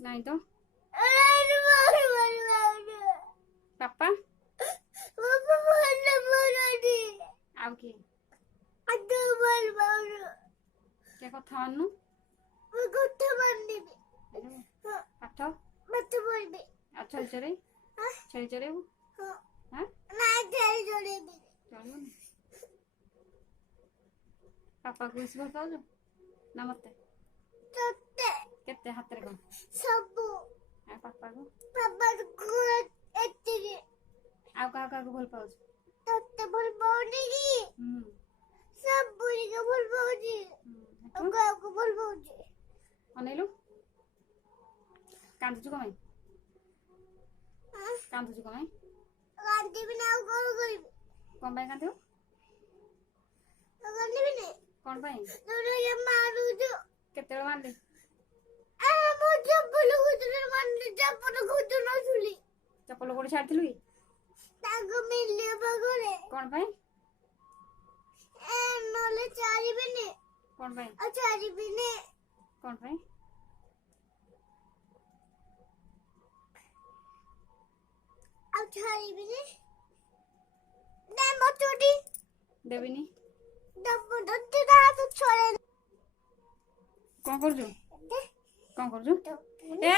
नहीं तो पापा आउ किए क्या कथा माननु पाठ आ छेली चरेबू हाँ चलबुनि पापा को बेसी भल पाउछु ना मते केते हाथ रे कोन आ पापा को आउ का को भल पाउछु अनेलु कांदुछु कमाई कांदुछु कमाई कौन पाई कांदु कौन पाई केते मारली चप्पल कोडी छाड़थिलु की कौन पाई कौन पाई कौन पाई देविनी कौन करजु ए